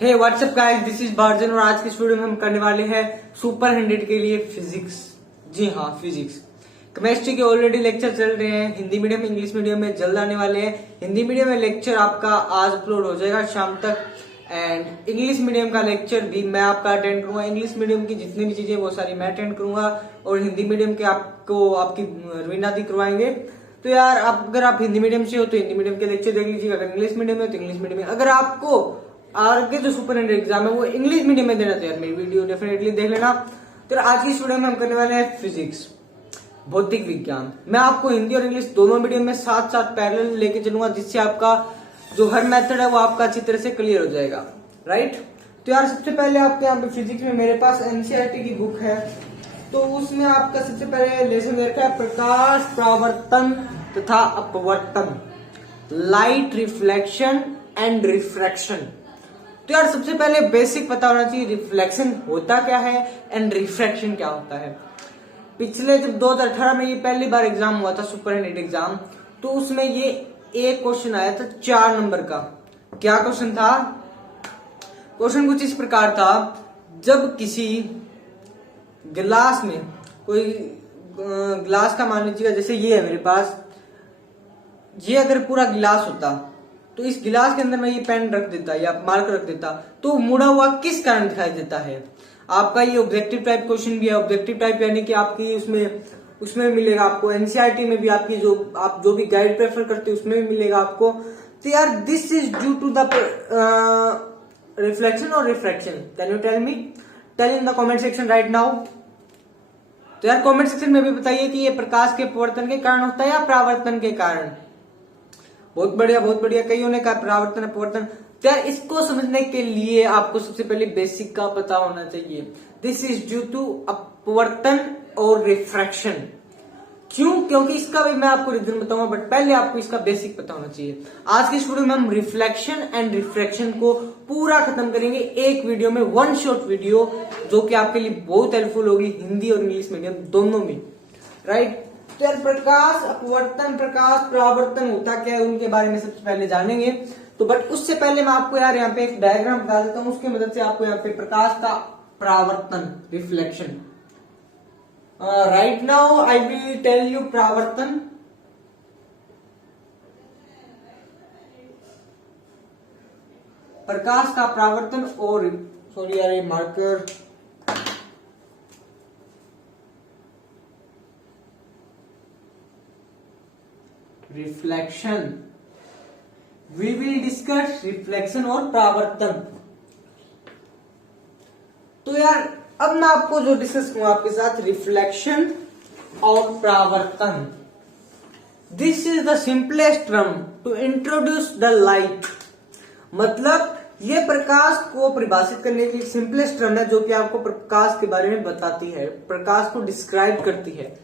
Hey what's up guys, this is Bharjan और आज की इस वीडियो में हम करने वाले हैं सुपर 100 के लिए फिजिक्स। जी हाँ, फिजिक्स। केमिस्ट्री के ऑलरेडी लेक्चर चल रहे हैं, हिंदी मीडियम इंग्लिश मीडियम में जल्द आने वाले हैं। हिंदी मीडियम में लेक्चर आपका आज अपलोड हो जाएगा शाम तक, एंड इंग्लिश मीडियम का लेक्चर भी मैं आपका अटेंड करूंगा। इंग्लिश मीडियम की जितनी भी चीजें वो सारी मैं अटेंड करूंगा और हिंदी मीडियम के आपको आपकी रवीना दी करवाएंगे। तो यार अगर आप हिंदी मीडियम से हो तो हिंदी मीडियम के लेक्चर देख लीजिएगा, अगर इंग्लिश मीडियम है तो इंग्लिश मीडियम में। अगर आपको आगे जो सुपर 100 एग्जाम है वो इंग्लिश मीडियम में देना, तो यार मेरी वीडियो डेफिनेटली देख लेना। तो आज की इस वीडियो में हम करने वाले हैं फिजिक्स, भौतिक विज्ञान। मैं आपको हिंदी और इंग्लिश दोनों मीडियम में साथ साथ पैरेलल लेके चलूंगा, जिससे आपका जो हर मेथड है वो आपका अच्छी तरह से क्लियर हो जाएगा, राइट। तो यार सबसे पहले आपके यहाँ पे फिजिक्स में मेरे पास एनसीईआरटी की बुक है, तो उसमें आपका सबसे पहले लेसन दे रखा है प्रकाश परावर्तन तथा अपवर्तन, लाइट रिफ्लेक्शन एंड रिफ्रैक्शन। तो यार सबसे पहले बेसिक पता होना चाहिए रिफ्लेक्शन होता क्या है एंड रिफ्रैक्शन क्या होता है। पिछले जब 2018 में ये पहली बार एग्जाम हुआ था सुपर 100 एग्जाम, तो उसमें ये एक क्वेश्चन आया था 4 नंबर का। क्या क्वेश्चन था? क्वेश्चन कुछ इस प्रकार था, जब किसी गिलास में कोई गिलास का मान लीजिएगा, जैसे ये है मेरे पास, ये अगर पूरा गिलास होता तो इस गिलास के अंदर मैं ये पेन रख देता या मार्कर रख देता तो मुड़ा हुआ किस कारण दिखाई देता है। आपका ये ऑब्जेक्टिव टाइप क्वेश्चन भी है। ऑब्जेक्टिव टाइप यानी कि आपकी उसमें मिलेगा आपको, एनसीईआरटी में भी आपकी आप जो भी गाइड प्रेफर करते हो उसमें भी मिलेगा आपको। तो यार this is due to the reflection और refraction. Can you tell me? Tell in the comment section right now. तो यार कमेंट सेक्शन में भी बताइए कि ये प्रकाश के अपवर्तन के कारण होता है या परावर्तन के कारण। बहुत बढ़िया, बहुत बढ़िया। कईयों ने कहा परावर्तन अपवर्तन। तो यार इसको समझने के लिए आपको सबसे पहले बेसिक का पता होना चाहिए। दिस इज ड्यू टू अपवर्तन और रिफ्रैक्शन। क्यों? क्योंकि इसका भी मैं आपको रीजन बताऊंगा, बट पहले आपको इसका बेसिक पता होना चाहिए। आज की इस वीडियो में हम रिफ्लेक्शन एंड रिफ्रैक्शन को पूरा खत्म करेंगे एक वीडियो में, वन शॉट वीडियो, जो कि आपके लिए बहुत हेल्पफुल होगी हिंदी और इंग्लिश मीडियम दोनों में, राइट। तो यार प्रकाश अपवर्तन प्रकाश परावर्तन होता क्या है उनके बारे में सबसे पहले जानेंगे। तो बट उससे पहले मैं आपको यार यहाँ पे एक डायग्राम बता देता हूँ, उसकी मदद से आपको यहाँ पे प्रकाश का परावर्तन reflection. Right now I will tell you परावर्तन। प्रकाश का परावर्तन और सॉरी यार ये marker, reflection. We will discuss reflection और परावर्तन। तो यार अब मैं आपको जो डिस्कस करूंगा आपके साथ, रिफ्लेक्शन और परावर्तन। This is the simplest term to introduce the light. मतलब ये प्रकाश को परिभाषित करने की सिंपलेस्ट टर्म है, जो कि आपको प्रकाश के बारे में बताती है, प्रकाश को डिस्क्राइब करती है।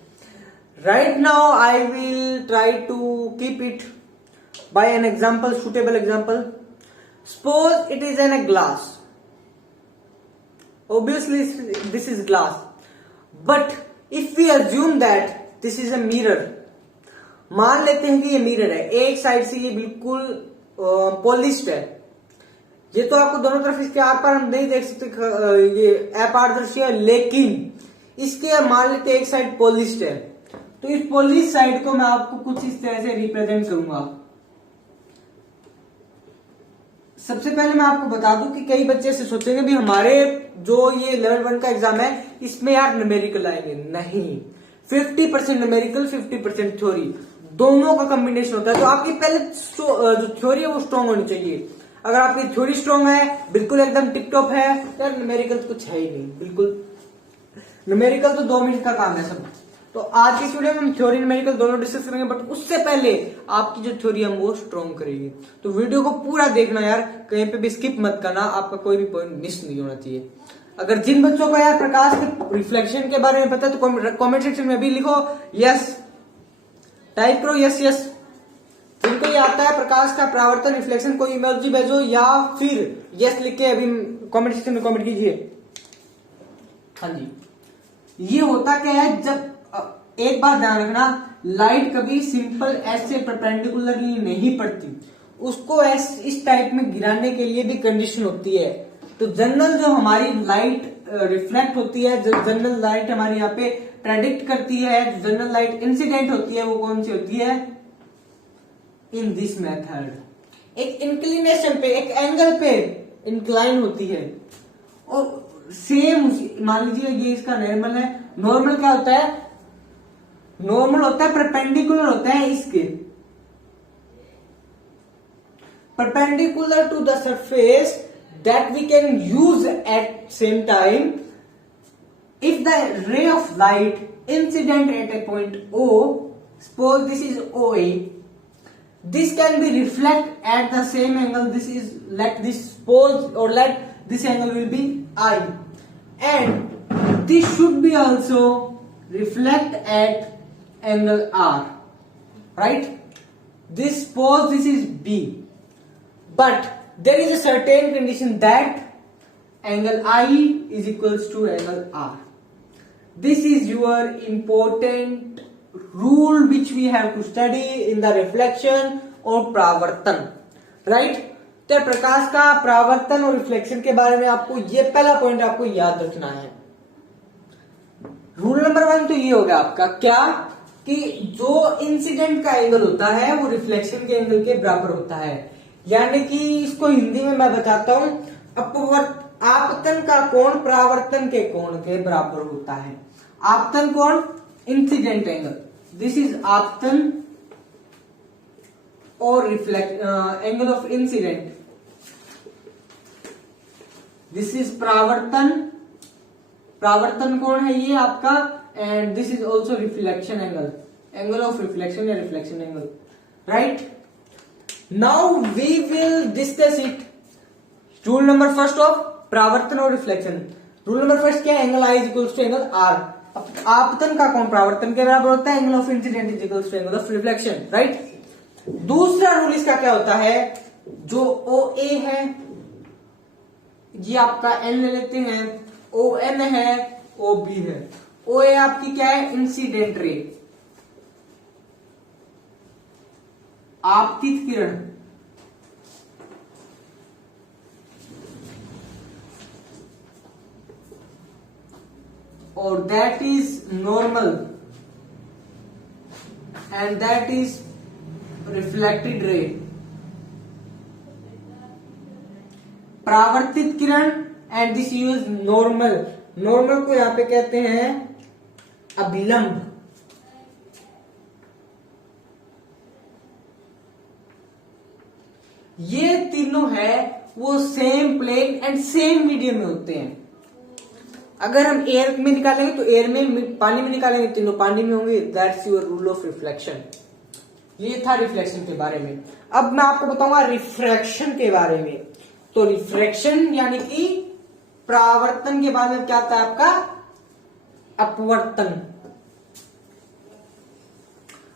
Right now I will try to keep it by an example, suitable example. Suppose it is in a glass. Obviously this is glass. But if we assume that this is a mirror, मान लेते हैं कि ये mirror है, एक side से ये बिल्कुल पॉलिश्ड है। ये तो आपको दोनों तरफ इसके आर पार हम नहीं देख सकते, ये अपारदर्शी है, लेकिन इसके मान लेते हैं एक साइड पॉलिश्ड है। तो इस पॉलिश साइड को मैं आपको कुछ इस तरह से रिप्रेजेंट करूंगा। सबसे पहले मैं आपको बता दूं कि कई बच्चे से सोचेंगे भी हमारे जो ये लेवल 1 का एग्जाम है इसमें यार न्यूमेरिकल आएंगे। नहीं, 50% न्यूमेरिकल 50% थ्योरी, दोनों का कॉम्बिनेशन होता है। तो आपकी पहले जो थ्योरी है वो स्ट्रांग होनी चाहिए। अगर आपकी थ्योरी स्ट्रांग है, बिल्कुल एकदम टिप टॉप है, यार न्यूमेरिकल तो कुछ है ही नहीं, बिल्कुल। न्यूमेरिकल तो 2 मिनट का काम है सब। तो आज की वीडियो में हम थ्योरी न्यूमेरिकल दोनों डिस्कस करेंगे, बट उससे पहले आपकी जो थ्योरी हम वो स्ट्रॉन्ग करेंगे। तो वीडियो को पूरा देखना यार, कहीं पे भी स्किप मत करना, आपका कोई भी पॉइंट मिस नहीं होना चाहिए। अगर जिन बच्चों को यार प्रकाश के रिफ्लेक्शन के बारे में पता है तो कमेंट सेक्शन में भी लिखो यस, टाइप करो यस यस। जिनको ये आता है प्रकाश का परावर्तन रिफ्लेक्शन, कोई इमोजी भेजो या फिर यस लिख के अभी कमेंट सेक्शन में कमेंट कीजिए। हाँ जी, ये होता क्या है, जब एक बात ध्यान रखना, लाइट कभी सिंपल ऐसे परपेंडिकुलरली नहीं पड़ती, उसको इस टाइप में गिराने के लिए भी कंडीशन होती है। तो जनरल जो हमारी लाइट रिफ्लेक्ट होती है, जो जनरल लाइट हमारी यहाँ पे प्रेडिक्ट करती है, जनरल लाइट इंसिडेंट होती है, वो कौन सी होती है? इन दिस मेथड एक इंक्लिनेशन पे, एक एंगल पे इंक्लाइन होती है। और सेम मान लीजिए ये इसका नॉर्मल है। नॉर्मल क्या होता है? नॉर्मल होता है परपेंडिकुलर होता है इसके, perpendicular to the surface that we can use at same time if the ray of light incident at a point O, suppose this is OA, this can be reflect at the same angle. This is, let this suppose, or let this angle will be I, and this should be also reflect at angle R, right? This suppose this is B, but there is a certain condition that angle I is equals to angle R. This is your important rule which we have to study in the reflection or परावर्तन, right? तो प्रकाश का परावर्तन और reflection के बारे में आपको ये पहला पॉइंट आपको याद रखना है। रूल नंबर 1 तो ये होगा आपका क्या, कि जो इंसिडेंट का एंगल होता है वो रिफ्लेक्शन के एंगल के बराबर होता है। यानी कि इसको हिंदी में मैं बताता हूं, आपतन का कोण परावर्तन के कोण के बराबर होता है। आपतन कोण इंसिडेंट एंगल, दिस इज आपतन और reflect angle of incident, this is परावर्तन, परावर्तन कोण है ये आपका, and this is also reflection angle, angle of reflection या reflection angle, right? Now we will discuss it. Rule number first of परावर्तन और रिफ्लेक्शन। रूल नंबर फर्स्ट क्या है? Angle I is equals to angle R। आपतन का कोण परावर्तन के बराबर होता है, angle of incident is equals to angle of reflection, right? दूसरा रूल इसका क्या होता है? जो OA है ये आपका N ले लेते हैं, ON है, OB है। OA आपकी क्या है? इंसिडेंट रे, आपतित किरण, और that is normal and that is reflected ray. परावर्तित किरण and this is normal, normal को यहां पे कहते हैं अभिलंब। ये तीनों है वो same plane and same medium में होते हैं। अगर हम एयर में निकालेंगे तो एयर में, पानी में निकालेंगे तीनों पानी में होंगे। That's your rule of reflection. ये था रिफ्लेक्शन के बारे में। अब मैं आपको बताऊंगा रिफ्रैक्शन के बारे में। तो रिफ्रैक्शन यानी कि परावर्तन के बाद में क्या आता है आपका? अपवर्तन।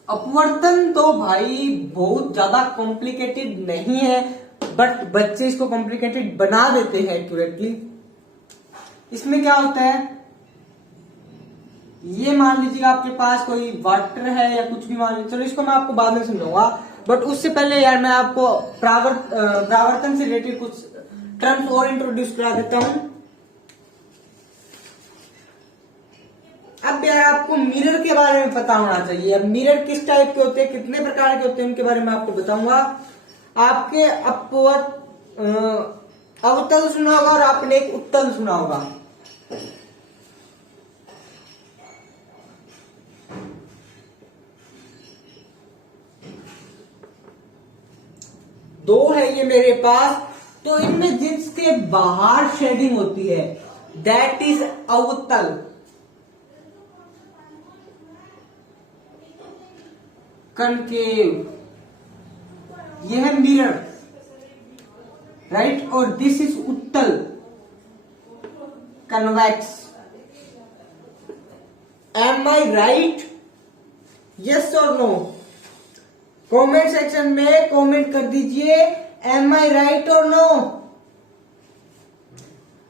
अपवर्तन तो भाई बहुत ज्यादा कॉम्प्लिकेटेड नहीं है, बट बच्चे इसको कॉम्प्लिकेटेड बना देते हैं एक्यूरेटली। इसमें क्या होता है, ये मान लीजिए आपके पास कोई वाटर है या कुछ भी मान लीजिए, चलो इसको मैं आपको बाद में समझाऊंगा, बट उससे पहले यार मैं आपको परावर्तन से रिलेटेड कुछ टर्म्स और इंट्रोड्यूस करा देता हूं। अब यार आपको मिरर के बारे में पता होना चाहिए। अब मिरर किस टाइप के होते हैं, कितने प्रकार के होते हैं, उनके बारे में आपको बताऊंगा। आपके अवतल सुना होगा और आपने एक उत्तल सुना होगा। दो है ये मेरे पास। तो इनमें जिसके बाहर शेडिंग होती है दैट इज अवतल। कनकेव ये है मिरर, राइट? और दिस इज उत्तल, कन्वेक्स। एम आई राइट? यस और नो? कमेंट सेक्शन में कमेंट कर दीजिए एम आई राइट और नो।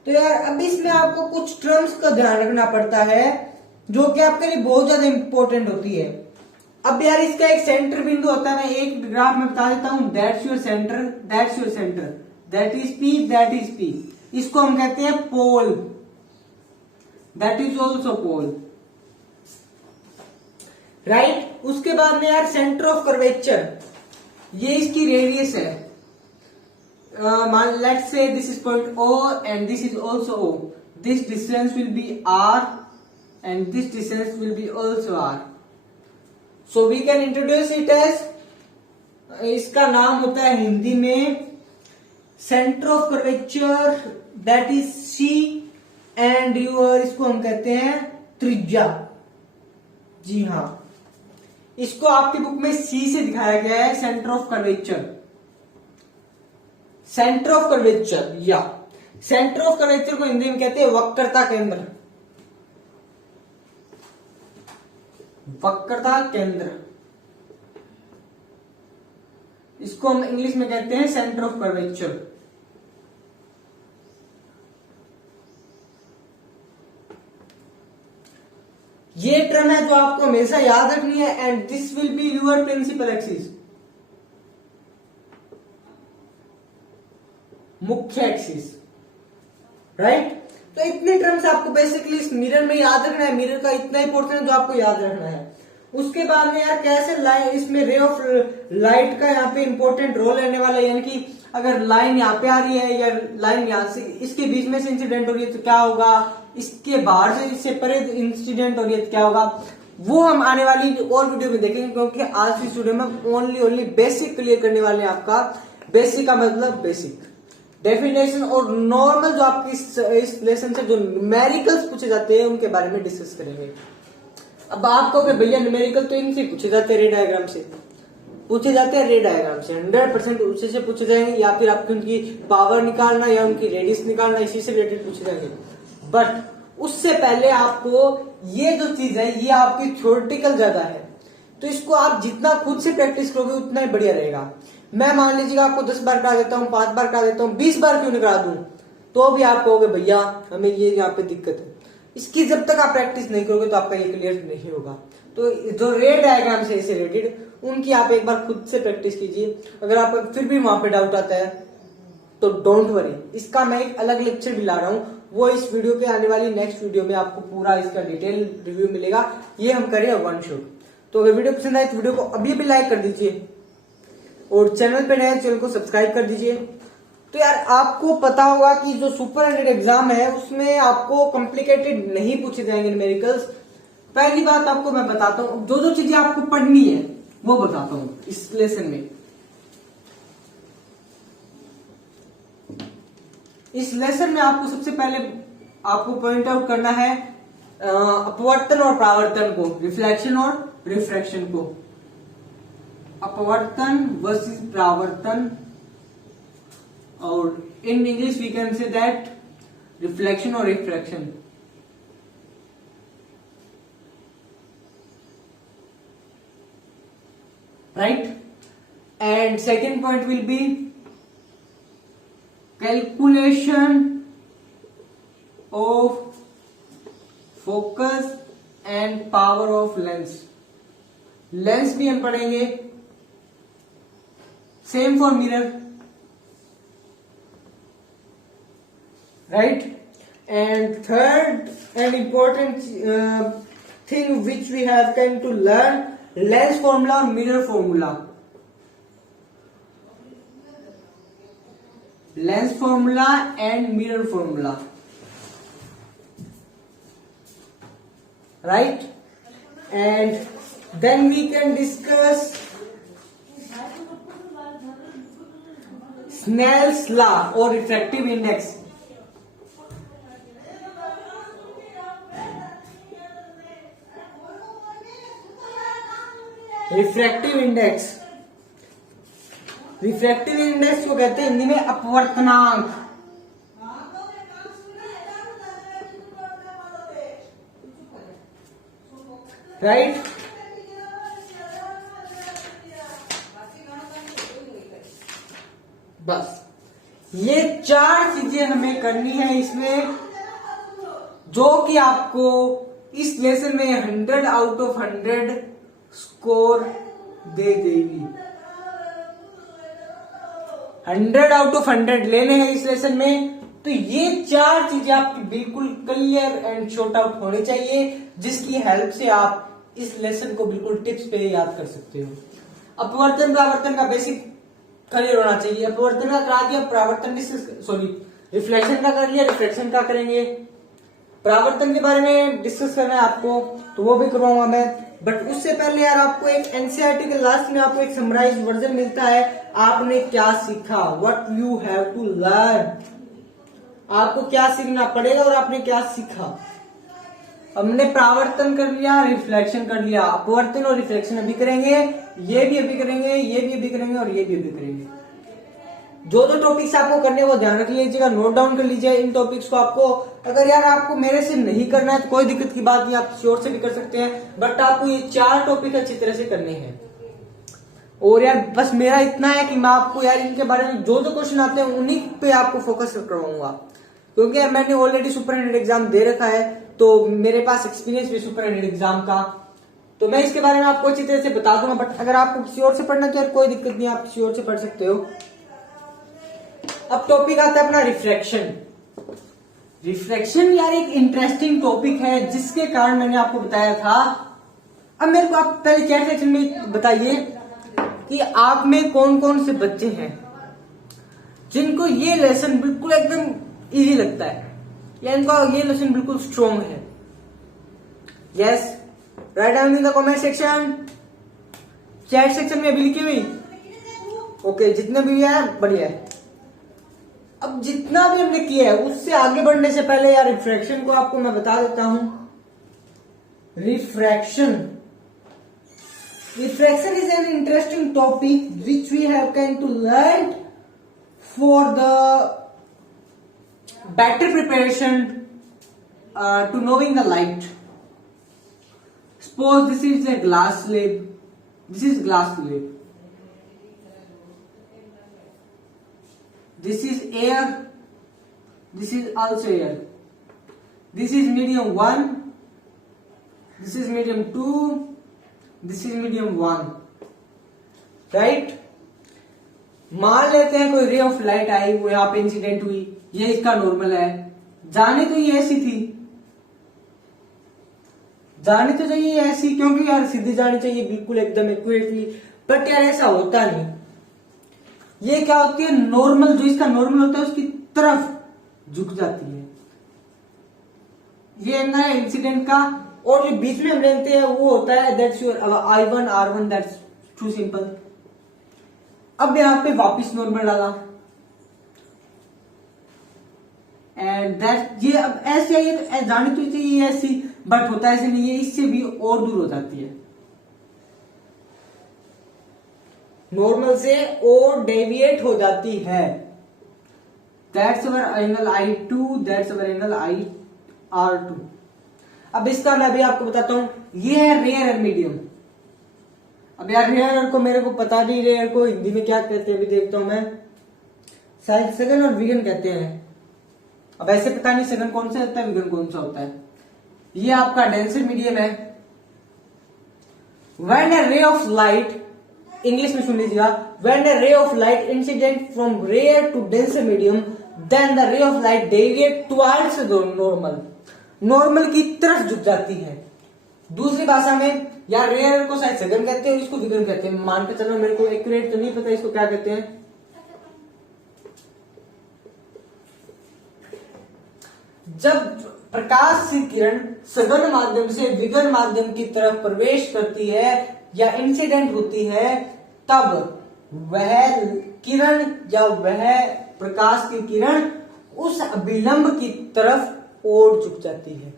तो यार अब इसमें आपको कुछ टर्म्स का ध्यान रखना पड़ता है जो कि आपके लिए बहुत ज्यादा इंपॉर्टेंट होती है। अब यार इसका एक सेंटर बिंदु होता है, मैं एक ग्राफ में बता देता हूं, that's your centre, that's your centre, that is P, that is P. इसको हम कहते हैं pole, that is also pole, right. उसके बाद में यार सेंटर ऑफ कर्वेचर, ये इसकी रेडियस है। Let's say this is point O and this is also O, this distance will be R and this distance will be also R. So we can introduce it as, इसका नाम होता है हिंदी में centre of curvature, that is C and your, इसको हम कहते हैं त्रिज्या। जी हाँ, इसको आपकी बुक में सी से दिखाया गया है, centre of curvature, centre of curvature, या सेंटर ऑफ कर्वेचर को हिंदी में कहते हैं वक्रता केंद्र, वक्रता केंद्र। इसको हम इंग्लिश में कहते हैं सेंटर ऑफ कर्वेचर। ये टर्म है जो आपको हमेशा याद रखनी है, and this will be your principal axis, मुख्य एक्सिस, राइट। तो इतने टर्म्स आपको बेसिकली इस मिरर में याद रखना है, मिरर का इतना ही पोर्शन है जो आपको याद रखना है। उसके बाद में यार कैसे लाइन, इसमें रे ऑफ लाइट का यहाँ पे इंपॉर्टेंट रोल रहने वाला है, यानी कि अगर लाइन यहाँ पे आ रही है या लाइन यहाँ से, इसके बीच में से इंसिडेंट हो रही है तो क्या होगा, इसके बाहर से इससे परे इंसिडेंट हो रही है तो क्या होगा, वो हम आने वाली और वीडियो में देखेंगे। क्योंकि आज की वीडियो में ओनली बेसिक क्लियर करने वाले हैं। आपका बेसिक का मतलब बेसिक डेफिनेशन और नॉर्मल जो आपकी इस लेसन से जो न्यूमेरिकल्स पूछे जाते हैं उनके बारे में डिस्कस करेंगे। अब आप कहोगे भैया न्यूमेरिकल तो इनसे पूछे जाते हैं, रे डायग्राम से पूछे जाते हैं, रे डायग्राम से 100% उससे से पूछे जाएंगे, या फिर आपकी उनकी पावर निकालना या उनकी रेडियस निकालना, इसी से रिलेटेड पूछे जाएंगे। बट उससे पहले आपको ये जो चीज है ये आपकी थ्योरेटिकल ज्यादा है, तो इसको आप जितना खुद से प्रैक्टिस करोगे उतना ही बढ़िया रहेगा। मैं मान लीजिएगा आपको 10 बार करा देता हूँ, 5 बार करा देता हूँ, 20 बार क्यों नहीं करा दूं, तो भी आप कहोगे भैया हमें ये यहाँ पे दिक्कत है। इसकी जब तक आप प्रैक्टिस नहीं करोगे तो आपका ये क्लियर नहीं होगा। तो जो रे डायग्राम से इससे रिलेटेड उनकी आप एक बार खुद से प्रैक्टिस कीजिए। अगर आपको फिर भी वहां पे डाउट आता है तो डोंट वरी, इसका मैं एक अलग लेक्चर भी ला रहा हूँ, वो इस वीडियो पे आने वाली नेक्स्ट वीडियो में आपको पूरा इसका डिटेल रिव्यू मिलेगा। ये हम करें वन शॉट। तो अगर वीडियो पसंद आए तो वीडियो को अभी भी लाइक कर दीजिए और चैनल पे नए चैनल को सब्सक्राइब कर दीजिए। तो यार आपको पता होगा कि जो सुपर एग्जाम है उसमें आपको कॉम्प्लिकेटेड नहीं पूछे जाएंगे न्यूमेरिकल्स। पहली बात आपको मैं बताता हूँ, जो जो चीजें आपको पढ़नी है वो बताता हूँ इस लेसन में। इस लेसन में आपको सबसे पहले आपको पॉइंट आउट करना है अपवर्तन और परावर्तन को, रिफ्लेक्शन और रिफ्रैक्शन को, अपवर्तन वर्सेस परावर्तन, और in English we can say that reflection और refraction, right. And second point will be calculation of focus and power of lens. Lens भी हम पढ़ेंगे, same for mirror, right? And third and important thing which we have come to learn, lens formula or mirror formula. Lens formula and mirror formula, right? And then we can discuss Snell's law or refractive index. Refractive index, refractive index को कहते हैं हिंदी में अपवर्तनांक, right. बस ये 4 चीजें हमें करनी है इसमें, जो कि आपको इस लेसन में 100 आउट ऑफ 100 स्कोर दे देगी। 100 आउट ऑफ 100 लेने हैं इस लेसन में। तो ये 4 चीजें आपकी बिल्कुल क्लियर एंड शॉर्ट आउट होनी चाहिए, जिसकी हेल्प से आप इस लेसन को बिल्कुल टिप्स पे याद कर सकते हो। अपवर्तन परावर्तन का बेसिक क्लियर होना चाहिए। अपवर्तन का करा दिया, परावर्तन रिफ्लेक्शन का कर लिया, रिफ्लेक्शन का करेंगे। परावर्तन के बारे में डिस्कस करना है आपको, तो वो भी करवाऊंगा मैं। बट उससे पहले यार आपको एक एनसीईआरटी के लास्ट में आपको एक समराइज वर्जन मिलता है, आपने क्या सीखा, what you have to learn, आपको क्या सीखना पड़ेगा और आपने क्या सीखा। हमने परावर्तन कर लिया, रिफ्लेक्शन कर लिया, अपवर्तन और रिफ्लेक्शन अभी करेंगे, ये भी अभी करेंगे, ये भी अभी करेंगे और ये भी अभी करेंगे। जो जो टॉपिक्स आपको करने वो ध्यान रख लीजिएगा, नोट डाउन कर लीजिए इन टॉपिक्स को। आपको अगर यार आपको मेरे से नहीं करना है तो कोई दिक्कत की बात नहीं, आप श्योर से भी कर सकते हैं, बट आपको ये 4 टॉपिक अच्छी तरह से करने हैं। और यार बस मेरा इतना है कि मैं आपको यार इनके बारे में जो जो क्वेश्चन आते हैं उन्हीं पे आपको फोकस करवाऊंगा, क्योंकि मैंने ऑलरेडी सुपरिटेंडेंट एग्जाम दे रखा है, तो मेरे पास एक्सपीरियंस भी सुपरिटेंडेंट एग्जाम का, तो मैं इसके बारे में आपको अच्छी तरह से बता दूंगा। बट अगर आपको किसी और से पढ़ना तो यार कोई दिक्कत नहीं, आप किसी और से पढ़ सकते हो। अब टॉपिक आता है अपना रिफ्रैक्शन। रिफ्रैक्शन यार एक इंटरेस्टिंग टॉपिक है, जिसके कारण मैंने आपको बताया था। अब मेरे को आप पहले चैट सेक्शन में बताइए कि आप में कौन कौन से बच्चे हैं जिनको ये लेसन बिल्कुल एकदम इजी लगता है, या इनका ये लेसन बिल्कुल स्ट्रॉन्ग है। Yes, write down in the comment section. Chat section में अभी लिखी हुई ओके, जितने भी है बढ़िया है। अब जितना भी हमने किया है उससे आगे बढ़ने से पहले यार रिफ्रैक्शन को आपको मैं बता देता हूं। Refraction is an interesting topic which we have can to learn for the better preparation to knowing the light. Suppose this is a glass slab. This is glass slab. This is air. This is also air. This is medium 1. This is medium 2. This is medium 1. Right? मान लेते हैं कोई रे of light आई, वो यहाँ पे incident हुई, ये इसका नॉर्मल है। जाने तो ये ऐसी थी, जानी तो चाहिए ऐसी, क्योंकि यार सीधी जानी चाहिए बिल्कुल एकदम एक्यूरेटली, बट यार ऐसा होता नहीं। ये क्या होती है, नॉर्मल जो इसका नॉर्मल होता है उसकी तरफ झुक जाती है। ये एंगल है इंसिडेंट का, और जो बीच में हम लेते हैं वो होता है that's your I1 R1, that's too simple. अब यहां पे वापिस नॉर्मल डाला एंड दैट ये अब ऐसे आई है, जानी तो चाहिए ऐसी, बट होता ऐसे नहीं है, इससे भी और दूर हो जाती है, नॉर्मल से और डेविएट हो जाती है। That's our angle I2, that's our angle R2। अब इसका मैं अभी आपको बताता हूं, ये है रेयर और मीडियम। अब यार रेयर को मेरे को पता नहीं, रेयर को हिंदी में क्या कहते हैं अभी देखता हूं मैं, शायद सघन और विघन कहते हैं। अब ऐसे पता नहीं सघन कौन सा होता है, विघन कौन सा होता है। ये आपका डेंसर मीडियम है। When a ray of light, English में सुन लीजिएगा, when a ray of light incident from rarer to denser medium, then the ray of light deviate towards the normal, normal की तरफ झुक जाती है। दूसरी भाषा में यार रेयर को शायद सघन कहते हैं और इसको विघन कहते हैं, मान के चलो, मेरे को एक्यूरेट तो नहीं पता इसको क्या कहते हैं। जब प्रकाश की किरण सघन माध्यम से विघन माध्यम की तरफ प्रवेश करती है या इंसिडेंट होती है, तब वह किरण या वह प्रकाश की किरण उस अभिलंब की तरफ और झुक जाती है,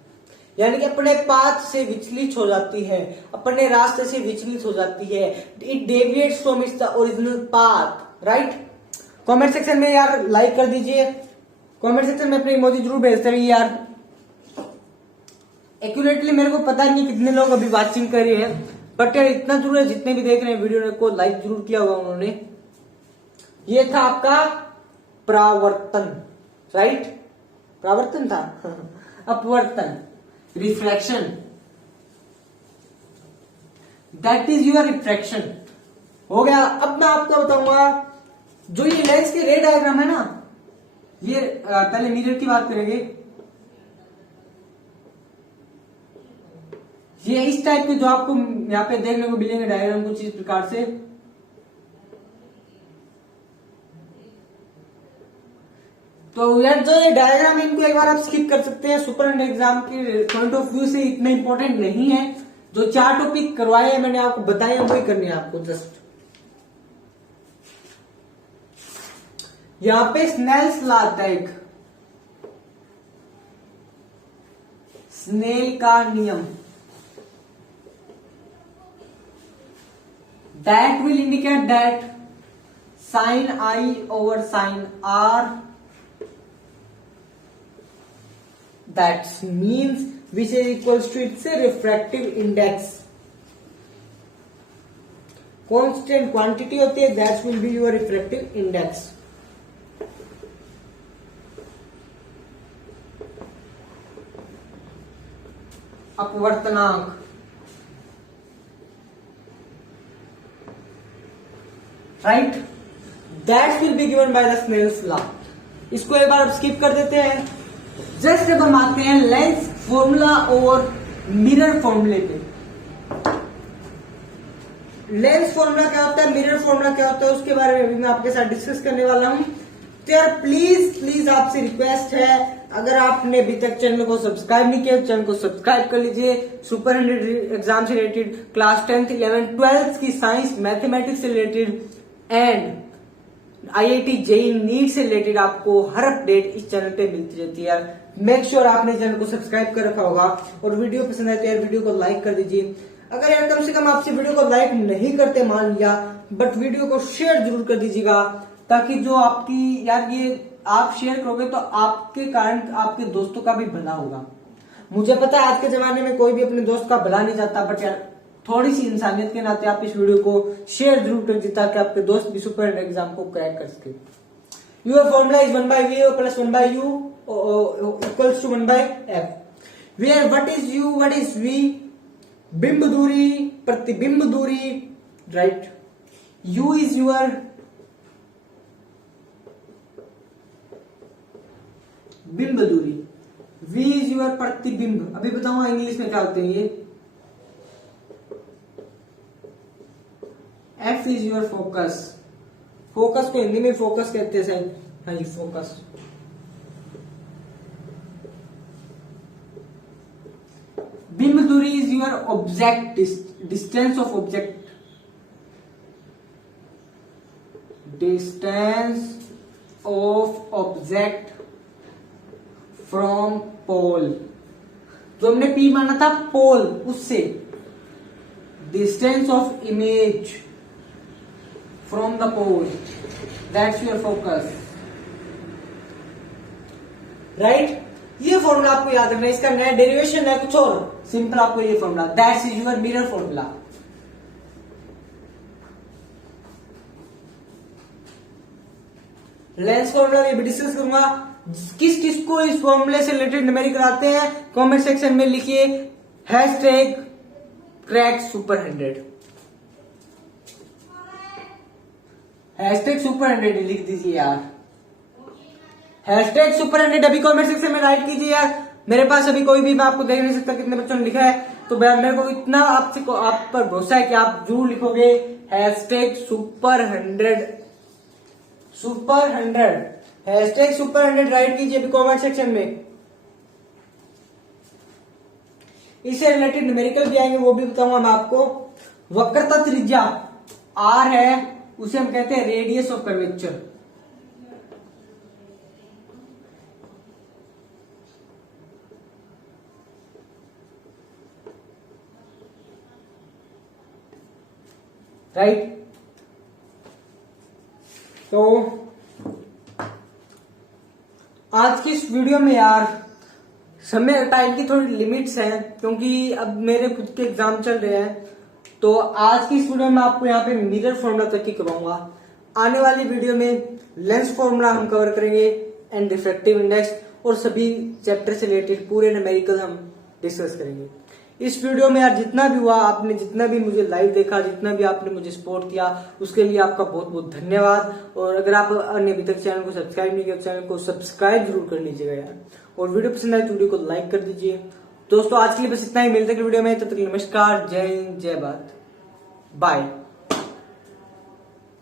यानी कि अपने पाथ से विचलित हो जाती है, अपने रास्ते से विचलित हो जाती है। It deviates from its the original path, right. Comment section में यार लाइक कर दीजिए, कमेंट सेक्शन में अपने इमोजी जरूर भेजते रहिए यार। एक्यूरेटली मेरे को पता नहीं कितने लोग अभी वाचिंग कर रहे हैं, बट यार इतना जरूर है, जितने भी देख रहे हैं वीडियो को लाइक जरूर किया होगा उन्होंने। ये था आपका परावर्तन, राइट, परावर्तन था अपवर्तन, reflection. That is your refraction. हो गया। अब मैं आपको बताऊंगा जो ये लेंस के रे डायग्राम है ना, ये पहले मिरर की बात करेंगे। ये इस टाइप के जो आपको यहाँ पे देखने को मिलेंगे डायग्राम कुछ इस प्रकार से। तो यार जो ये डायग्राम है इनको एक बार आप स्किप कर सकते हैं, सुपर एग्जाम के पॉइंट ऑफ व्यू से इतना इंपॉर्टेंट नहीं है। जो 4 टॉपिक करवाए हैं मैंने आपको बताए वही करने हैं आपको। जस्ट यहां पे स्नेल्स लॉ आता है, एक स्नेल का नियम, that will indicate that sine I over sine R, that means which is equals to its refractive index, constant quantity होती है, that will be your refractive index। अपवर्तनांक, right, that will be given by the Snell's law। इसको एक बार आप skip कर देते हैं। Just अब हम आते हैं लेंस फॉर्मूला और मिरर फॉर्मूले पे। लेंस फॉर्मूला क्या होता है, मिरर फॉर्मूला क्या होता है, उसके बारे में भी मैं आपके साथ डिस्कस करने वाला हूं। तो यार प्लीज आपसे रिक्वेस्ट है, अगर आपने अभी तक चैनल को सब्सक्राइब नहीं किया चैनल को सब्सक्राइब कर लीजिए। सुपर 100 एग्जाम से related, class 10th 11th 12th की साइंस मैथमेटिक्स से related and IIT JEE NEET से रिलेटेड आपको हर अपडेट इस चैनल पे मिलती रहती है। यार मेक श्योर आपने चैनल को सब्सक्राइब कर रखा होगा और वीडियो पसंद आए तो यार वीडियो को लाइक कर दीजिए। अगर यार कम से कम आपसे वीडियो को लाइक नहीं करते मान लिया, बट वीडियो को शेयर जरूर कर दीजिएगा, ताकि जो आपकी यार ये आप शेयर करोगे तो आपके कारण आपके दोस्तों का भी भला होगा। मुझे पता है आज के जमाने में कोई भी अपने दोस्त का भला नहीं चाहता, बट यार थोड़ी सी इंसानियत के नाते आप इस वीडियो को शेयर जरूर कर दीजिए ताकि आपके दोस्त भी सुपर एग्जाम को क्रैक कर सके। Your formula is 1/v plus 1/u equals to 1/f, where what is u what is v, बिंब दूरी प्रतिबिंब दूरी, राइट, u इज योर बिंब दूरी, v इज योर प्रतिबिंब। अभी बताऊंगा इंग्लिश में क्या होते हैं ये। F is your focus, focus को हिंदी में फोकस कहते हैं शायद, हाँ जी फोकस। बिंब दूरी is your object, distance of object, distance of object from pole. जो हमने P माना था पोल, उससे distance of image from the pole, that's your focus, right। ये फॉर्मूला आपको याद रखना है, इसका नया डेरिवेशन है कुछ और सिंपल, आपको ये formula that's is your mirror formula. Lens formula भी डिस्कस करूंगा। किस किस को इस फॉर्मूले से रिलेटेड न्यूमेरिकल आते हैं कमेंट सेक्शन में लिखिए, hashtag crack super 100, hashtag super 100 लिख दीजिए यार, हैशटैग सुपर 100 अभी कमेंट सेक्शन में राइट कीजिए यार। मेरे पास अभी कोई भी, मैं आपको देख नहीं सकता कितने बच्चों ने लिखा है, तो मेरे को इतना आपसे आप पर भरोसा है कि आप जरूर लिखोगे hashtag super 100, super 100, hashtag super 100 right कीजिए अभी कमेंट सेक्शन में। इससे रिलेटेड न्यूमेरिकल भी आएंगे, वो भी बताऊंगा मैं आपको। वक्रता त्रिज्या R है, उसे हम कहते हैं रेडियस ऑफ कर्वेचर, राइट। तो आज की इस वीडियो में यार समय टाइम की थोड़ी लिमिट्स हैं, क्योंकि अब मेरे खुद के एग्जाम चल रहे हैं। तो आज की इस वीडियो में आपको यहाँ पे मिरर फॉर्मूला तक ही करवाऊंगा। आने वाली वीडियो में लेंस फॉर्मूला हम कवर करेंगे एंड रिफ्रैक्टिव इंडेक्स और सभी चैप्टर से रिलेटेड पूरे न्यूमेरिकल हम डिस्कस करेंगे। इस वीडियो में यार जितना भी हुआ, आपने जितना भी मुझे लाइव देखा, जितना भी आपने मुझे सपोर्ट किया, उसके लिए आपका बहुत बहुत धन्यवाद। और अगर आप ने अभी तक चैनल को सब्सक्राइब नहीं किया तो चैनल को सब्सक्राइब जरूर कर लीजिएगा यार। और वीडियो पसंद आए तो वीडियो को लाइक कर दीजिए। दोस्तों आज के लिए बस इतना ही, मिलते हैं वीडियो में, तब तक नमस्कार, जय हिंद, जय भारत, बाय।